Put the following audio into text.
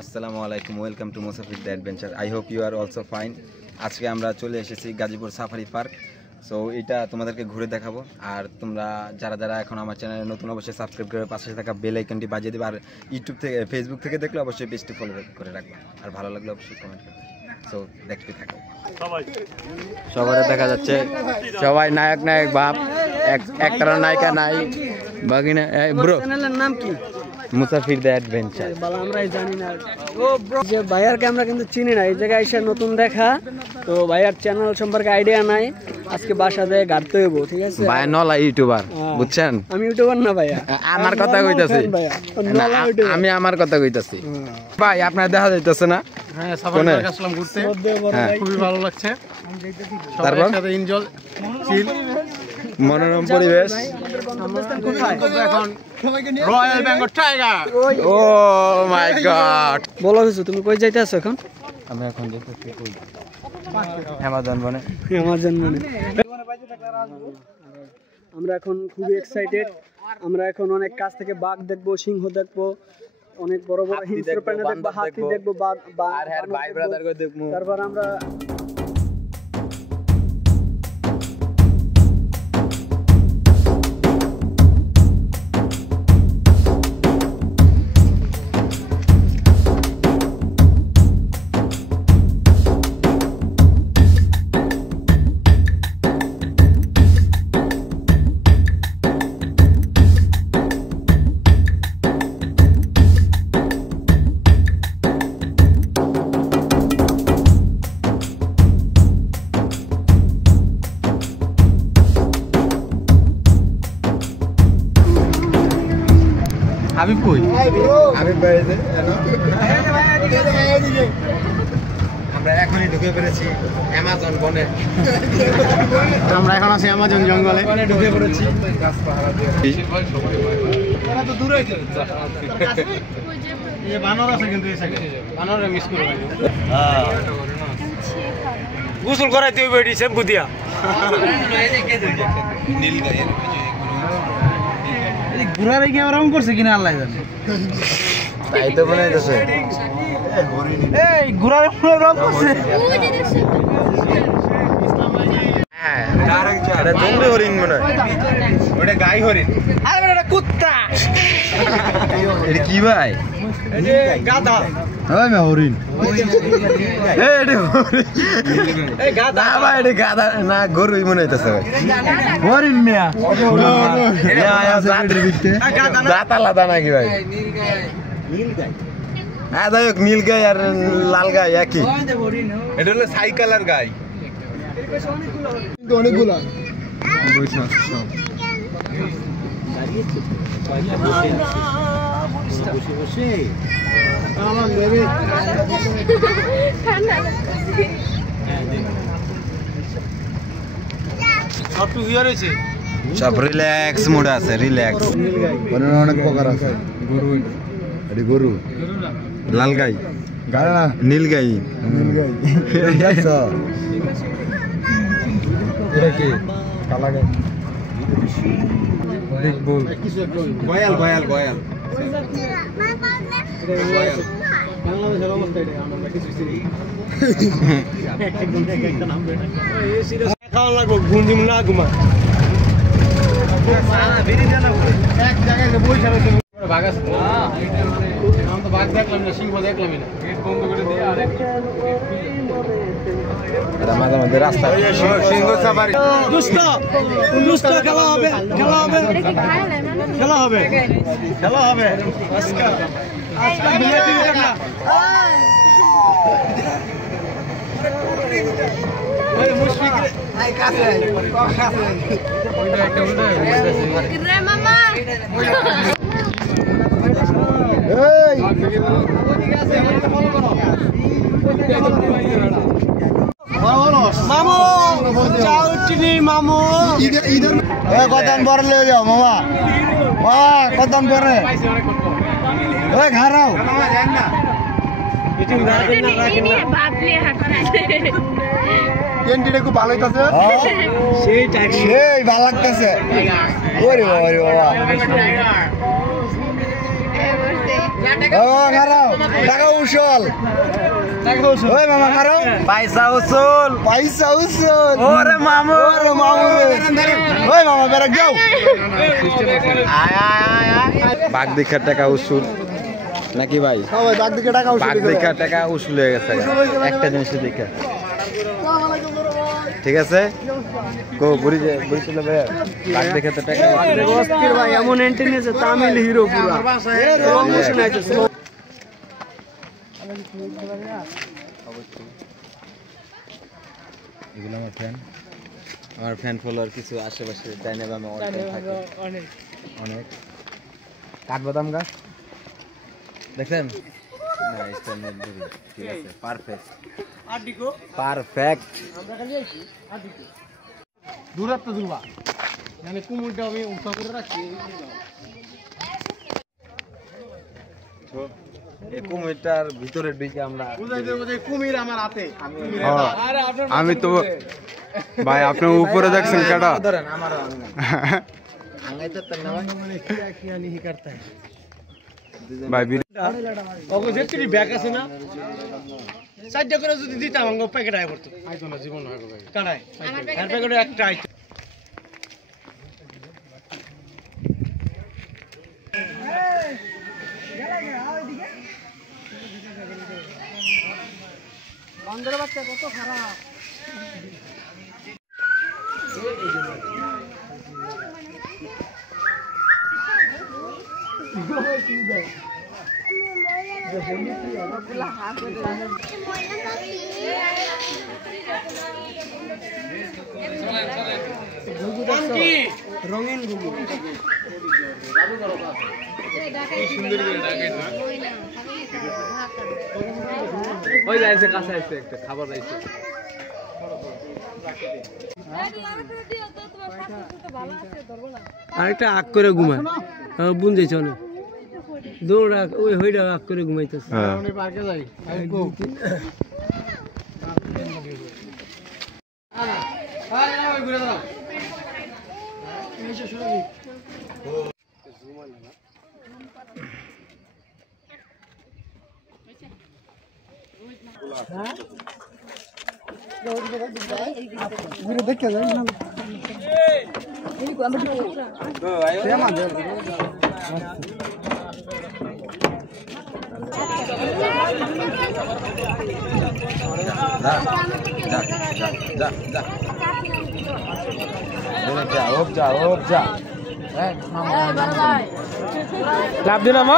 আসসালামু আলাইকুম, welcome to Musafir the adventure. I hope you are also fine. আজকে আমরা চলে এসেছি গাজীপুর সাফারি পার্ক। সো এটা তোমাদেরকে ঘুরে দেখাবো। আর তোমরা যারা যারা এখন আমার চ্যানেলে নতুন, অবশ্যই সাবস্ক্রাইব করে পাশে থাকা বেল আইকনটি বাজিয়ে দেবে। আর ইউটিউব থেকে, ফেসবুক থেকে দেখলে অবশ্যই পেজটি ফলো করে রাখবে। আর ভালো লাগলে অবশ্যই কমেন্ট করবে। সো দেখতে থাকো। সবাই দেখা যাচ্ছে, সবাই নায়ক নায়ক বাপ, একটা নায়িকা নাই বাগিনা। ব্রো, চ্যানেলের নাম কি? মুসাফির দ্য অ্যাডভেঞ্চার। আমরাই জানি না যে ভাইয়ারকে আমরা কিন্তু চিনি না, এই জায়গায় এসে নতুন দেখা, তো ভাইয়ার চ্যানেল সম্পর্কে আইডিয়া নাই। আজকে বাসা যায় ঘাটতে হইব, ঠিক আছে? ভাই নলা ইউটিউবার, বুঝছেন? আমি ইউটিউবার না ভাইয়া, আমার কথা কইতাছি, আমি আমার কথা কইতাছি। ভাই আপনার দেখা যাইতেছে না? হ্যাঁ, সাফারি পার্ক আসলাম ঘুরতে, খুবই ভালো লাগছে। তারপর সাথে এনজয়, চিল, মনোরম পরিবেশ। এখন রয়্যাল বেঙ্গল টাইগার। ও মাই গড, বলো কিছু, তুমি কই যাইতে আছো এখন? আমি এখন যেতেছি কই? অ্যামাজন বনে। অ্যামাজন মানে আমরা এখন খুবই এক্সাইটেড। আমরা এখন অনেক কাছ থেকে বাঘ দেখবো, সিংহ দেখবো, অনেক বড় বড় হিংস্র প্রাণী দেখবো, হাতি দেখবো, তারপর আমরা হাবিব কই? আমি বাইরে আমরা এখনই ঢুকে পড়েছি অ্যামাজন বনে। আমরা এখন আছি অ্যামাজন জঙ্গলে, ঢুকে পড়েছি। বানর আছে কিন্তু এই সাইডে, বানরে মিস করে ভাই। গোসল করাইতে হইবে এটি শ্যাম্পু দিয়া। ঘুরার কি রং করছে কিনা আল্লাহ জানে। তাই তো মনে হইতেছে। এই ঘুরার রং করছে। হ্যাঁ, এটা জঙ্গলি হরিণ মনে হয়। ওটা গাই হরিণ। আরে এটা কুত্তা। এটা কি ভাই? এটা গাধা। ওই মে হরিণ। এই এটা হরিণ। এই গাধা। না ভাই, এটা গাধা না, গরুই মনে হইতেছে ভাই। হরিণ মিয়া। দাঁত আলাদা নাকি ভাই? হ্যাঁ, যাই হোক, নীল গাই আর লাল গাই একই। এটা হলো সাইকেল আর গাই। অনেকগুলা সব রিল্যাক্স মুড আছে, রিল্যাক্স। অনেক প্রকার আছে। গরু, এটা গরু, লাল গাই, নীল গাই, এটা কি কালা গাই, বিগ বুল, গয়াল গয়াল গয়াল। বাংলাদেশের অবস্থা এটা, আমরা কিছু চিনি খাওয়া লাগবো, ঘুম না ঘুমা এক জায়গায় বসে রয়েছে। বাঘ আছে তো? আমি তো বাঘ দেখলাম না, সিংহ দেখলামই না। গেট বন্ধ করে দিয়ে আর মাঝে মাঝে রাস্তা সিংহ সাফারি। দুষ্ট দুষ্ট খেলা হবে, খেলা হবে, খেলা হবে, খেলা হবে। আজকে বিলেতি না। ওই মুশফিক আই কাছে কাছে ওইটা একটা ওইটা রে মামা। এই ওদিকে আছে, এটা ফলো করো। মামু চাও চিনি মামু ইধর এ কতন পরে ले जाओ মামা। মামা কতন পরে ওই ঘারাও মামা যান না। এটি রাখেন না, রাখেন না, বাপ নিয়ে হাঁটছে। কেন্টিনে খুব ভালো হইতাছে, সেই টাইম সেই ভালো লাগতেছে। ওরে বাবা, ওরে বাবা। ও খারাও টাকা উসল ওই মামা খারাও পয়সা উসুল ওরে মামু ওই মামা বেরাক যাও বাঘ দেখার টাকা উসুল নাকি ভাই? ওই বাগ দিকে টাকা উসল বাঘ দেখার টাকা উসুল হয়ে গেছে একটা জিনিস দেখে। ঠিক আছে গো বুড়ি ছিল ভাই বাঘ দেখে তো টাকা ভাই এমন এন্ট্রি নিয়েছে তামিল হিরো পুরো এগুলো আমার ফ্যান ফলোয়ার কিছু আশেপাশে ডাইনাবামে অনেক কাঠবাদাম গাছ দেখছেন না স্ট্যান্ডার্ড দূরে ঠিক আছে পারফেক্ট দূরত্ব দুবা মানে কুমুরটা আমি উঠা করে রাখছি এই কুমিরটার ভিতরে ঢুকে আমরা কুমির আমার হাতে আমি তো ভাই আপনি উপরে দেখছেন কেডা ধরেন আমারও আঙ্গাই তো না ভাই ওকে যেতে ব্যাগ আছে না সাইডটা করে যদি দিতাম আঙ্গ প্যাকেট আয় পড়তো আইতো না জীবন হয় কাটাই আর প্যাকেটে একটা আইতো বান্দর বাচ্চা কত খারাপ রঙিন গুগু ওই যাইছে কাছে আইছে একটা খাবার যাইছে আরেকটা আগ করে ঘুমায় বুন যাইছে অনেক দৌড়া ওই হইটা আগ করে ঘুমাইতেছে পার্কে যাই দেখে যাই না যা লাভ দিলাম